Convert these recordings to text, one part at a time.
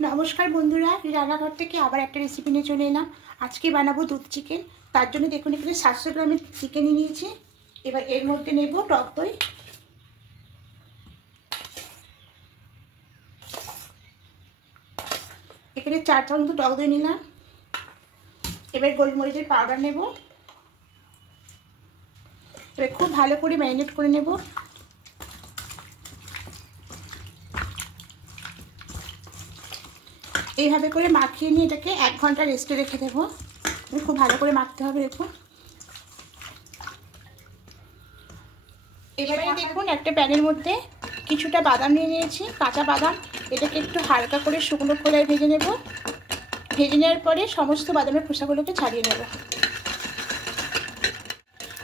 नमस्कार बंधुरा रान्नाघर থেকে আবার একটা রেসিপি নিয়ে চলে এলাম। আজকে বানাবো দুধ চিকেন। তার জন্য দেখুন এখানে 700 গ্রামের চিকেন নিয়েছি। এবার এর মধ্যে নেব টক দই, এখানে 4 চামচ টক দই নিলাম। এবার গোলমরিচের পাউডার নেব। এবার খুব ভালো করে ম্যারিনেট করে নেব। এইভাবে করে মাখিয়ে নিয়ে এটাকে 1 ঘন্টা রেস্টে রেখে দেবো। খুব ভালো করে মাখতে হবে। দেখুন এবারে দেখুন একটা প্যানের মধ্যে কিছুটা বাদাম নিয়ে নিয়েছি, কাঁচা বাদাম। এটাকে একটু হালকা করে শুকনো খোলায় ভেজে নেব। ভেজে নেওয়ার পরে সমস্ত বাদামের খোসাগুলোকে ছাড়িয়ে নেব।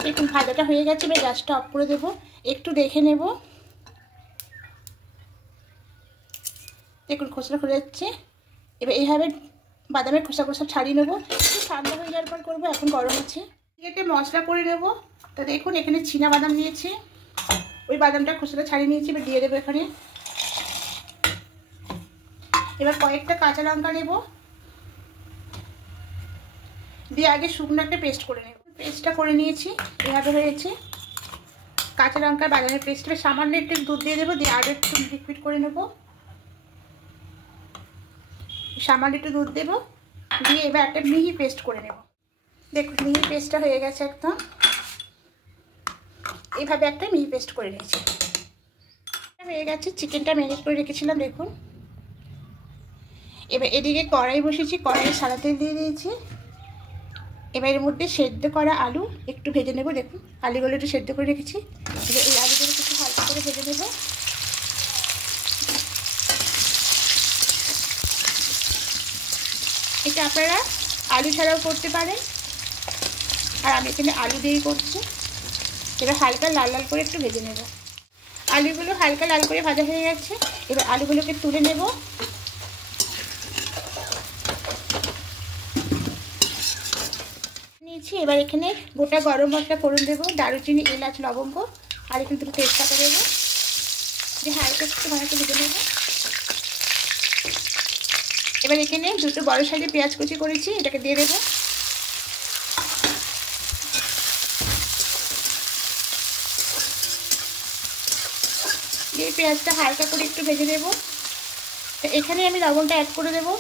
দেখুন ভাজাটা হয়ে গেছে। এবার গ্যাসটা অফ করে দেবো। একটু দেখে নেব। দেখুন খোসা খুলে যাচ্ছে। এবার এইভাবে বাদামের খোসা ছাড়িয়ে নেবো। একটু ঠান্ডা হয়ে যাওয়ার পর করবো, এখন গরম আছে। একটা মশলা করে নেব। তো দেখুন এখানে চীনা বাদাম নিয়েছি, ওই বাদামটা খোসাটা ছাড়িয়ে নিয়েছি। এবার দিয়ে দেবো এখানে। এবার কয়েকটা কাঁচা লঙ্কা নেব, দিয়ে আগে শুকনো একটা পেস্ট করে নেব। পেস্টটা করে নিয়েছি, এভাবে হয়েছে কাঁচা লঙ্কা বাদামের পেস্ট। এবার সামান্য একটু দুধ দিয়ে দেবো, দিয়ে আরও একটু লিকুইড করে নেব। সামান্য একটু দুধ দেবো, দিয়ে এবার একটা মিহি পেস্ট করে নেব। দেখুন মিহি পেস্টটা হয়ে গেছে একদম। এইভাবে একটা মিহি পেস্ট করে নিয়েছি। হয়ে গেছে। চিকেনটা ম্যারিনেট করে রেখেছিলাম দেখুন। এবার এদিকে কড়াই বসিয়েছি, কড়াইয়ে সাদা তেল দিয়ে দিয়েছি। এবার এর মধ্যে সেদ্ধ করা আলু একটু ভেজে নেব। দেখুন আলুগুলো একটু সেদ্ধ করে রেখেছি। এবার এই আলুগুলো একটু হালকা করে ভেজে নেব। এটা আপনারা আলু ছাড়াও করতে পারেন, আর আমি এখানে আলু দিয়েই করছি। এবার হালকা লাল লাল করে একটু ভেজে নেব। আলুগুলো হালকা লাল করে ভাজা হয়ে গেছে। এবার আলুগুলোকে তুলে নেব। নিয়েছি। এবার এখানে গোটা গরম মশলা ফোড়ন দেবো, দারুচিনি, এলাচ, লবঙ্গ, আর এখানে দুটো তেজপাতা দেবো। দিয়ে হালকা একটু ভালো করে ভেজে নেব। এবার এখানে দুটো বড় সাইজের পেঁয়াজ কুচি করেছি, এটাকে দিয়ে দেবো। দিয়ে পেঁয়াজটা হালকা করে একটু ভেজে দেবো। তো এখানে আমি লবণটা অ্যাড করে দেবো,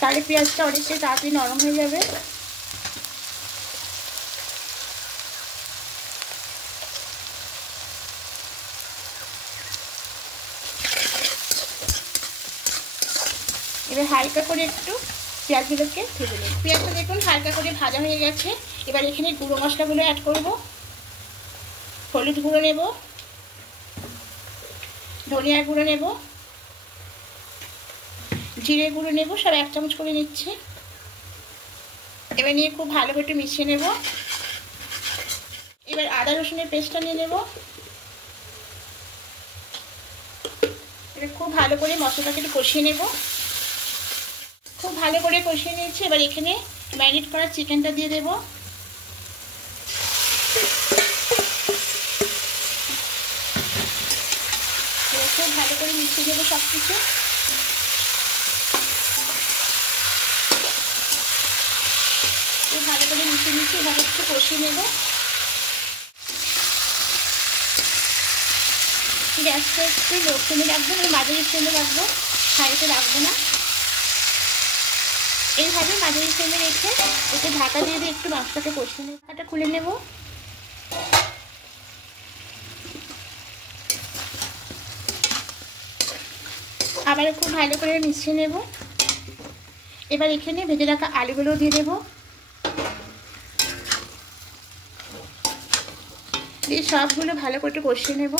তাহলে পেঁয়াজটা অনেকটাই তাড়াতাড়ি নরম হয়ে যাবে। এবার হালকা করে একটু পেঁয়াজগুলোকে ভেজে নেব। পেঁয়াজটা দেখুন হালকা করে ভাজা হয়ে গেছে। এবার এখানে গুঁড়ো মশলাগুলো অ্যাড করব। হলুদ গুঁড়ো নেব, ধনিয়া গুঁড়ো নেব, জিরে গুঁড়ো নেব, সব 1 চামচ করে নিচ্ছি। এবার নিয়ে খুব ভালো করে একটু মিশিয়ে নেব। এবার আদা রসুনের পেস্টটা নিয়ে নেব। এবার খুব ভালো করে মশলাটাকে একটু কষিয়ে নেব। খুব ভালো করে কষিয়ে নিয়েছি। এবার এখানে ম্যারিনেট করা চিকেনটা দিয়ে দেব। খুব ভালো করে মিশিয়ে দেবো সব কিছু। খুব ভালো করে মিশিয়ে নিচ্ছি। এভাবে একটু কষিয়ে নেব। গ্যাসটা একটু লো ফ্লেমে রাখবো, মাঝারি ফ্লেমে রাখবো, হাইতে রাখবো না। এইভাবে মাঝারি ফ্লেমে রেখে এতে ঢাকা দিয়ে দিয়ে একটু মাংসটাকে কষিয়ে নেব। ঢাকাটা খুলে নেব। আবার খুব ভালো করে মিশিয়ে নেব। এবার এখানে ভেজে রাখা আলুগুলো দিয়ে দেবো। দিয়ে সবগুলো ভালো করে একটু কষিয়ে নেব।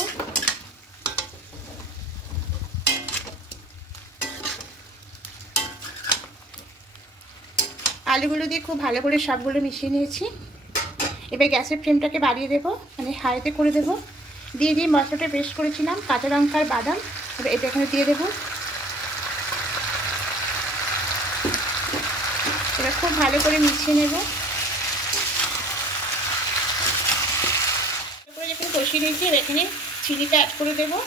আলুগুলো দিয়ে খুব ভালো করে সবগুলো মিশিয়ে নিয়েছি। এবার গ্যাসের ফ্লেমটাকে বাড়িয়ে দেবো, মানে হাইতে করে দেবো। দিয়ে দিয়ে মশলাটা পেস্ট করেছিলাম কাঁচা লঙ্কা আর বাদাম, এবার এটা এখানে দিয়ে দেবো। এবার খুব ভালো করে মিশিয়ে নেব। যখন কষিয়ে নিয়েছি এবার এখানে চিনিটা অ্যাড করে দেবো।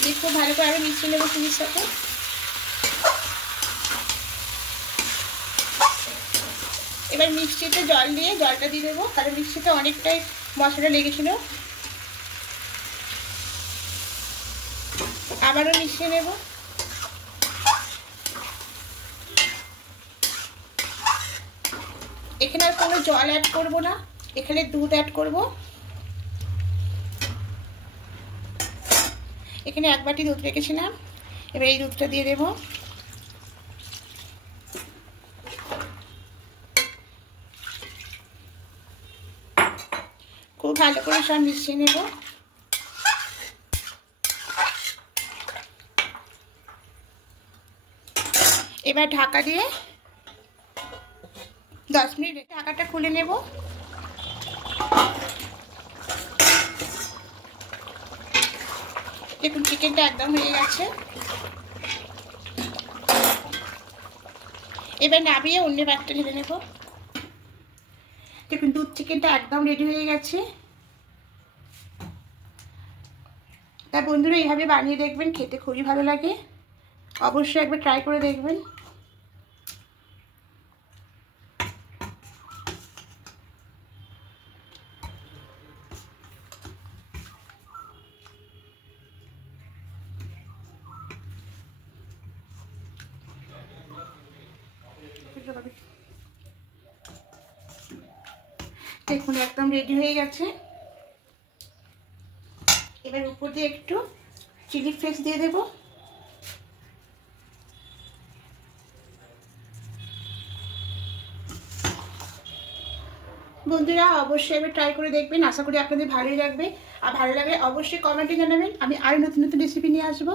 দিয়ে খুব ভালো করে আমি মিশিয়ে নেবো চিনির সাথে। এবার মিক্সিতে জল দিয়ে জলটা দিয়ে দেবো, কারণ মিক্সিতে অনেকটাই মশলা লেগেছিল। আবারও মিশিয়ে নেব। এখানে আর কোনো জল অ্যাড করব না, এখানে দুধ অ্যাড করব। এখানে 1 বাটি দুধ রেখেছিলাম, এবার এই দুধটা দিয়ে দেব। খুব ভালো করে সব মিশিয়ে নেব। এবার ঢাকা দিয়ে 10 মিনিট ঢাকাটা খুলে নেব। দেখুন চিকেনটা একদম হয়ে গেছে। এবার নামিয়ে অন্য পাত্রে ঢেলে নেব। দেখুন দুধ চিকেনটা একদম রেডি হয়ে গেছে। তা বন্ধুরা এইভাবে বানিয়ে দেখবেন, খেতে খুবই ভালো লাগে। অবশ্যই একবার ট্রাই করে দেখবেন। দেখুন একদম রেডি হয়ে গেছে। এবার উপর দিয়ে একটু চিলি ফ্লেক্স দিয়ে দেব। বন্ধুরা অবশ্যই এবার ট্রাই করে দেখবেন, আশা করি আপনাদের ভালোই লাগবে। আর ভালো লাগলে অবশ্যই কমেন্টে জানাবেন, আমি আরও নতুন নতুন রেসিপি নিয়ে আসবো।